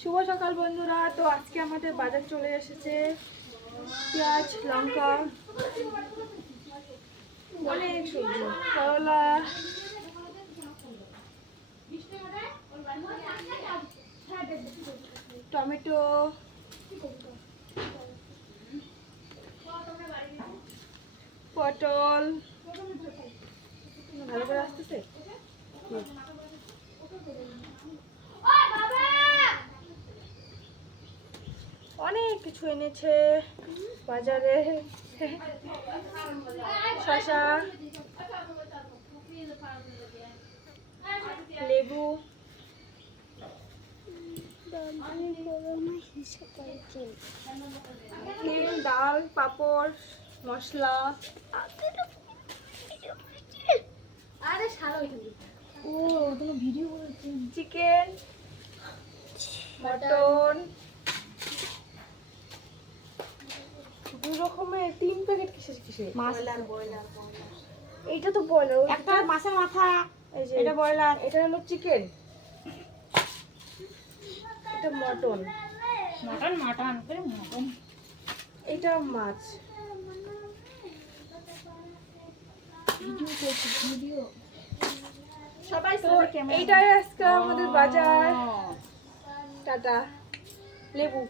শুভ সকাল বন্ধুরা। তো আজকে আমাদের বাজার চলে এসেছে পেঁয়াজ, লঙ্কা, অনেক সবজি, করলা, টমেটো, পটল, ভালো করে আসতেছে, অনেক কিছু এনেছে বাজারে। শসা, লেবু, তেল, ডাল, পাপড়, মশলা, চিকেন, মটন, 2 রকমের 3 প্যাকেট কিসের এইটা তো ব্রয়লার, একটা মাছের মাথা, এই যে এটা ব্রয়লার, এটা হলো চিকেন, এটা মটন, এটা মাছ। সবাই তো এইটাই আজকে আমাদের বাজার। টাটা। লেবু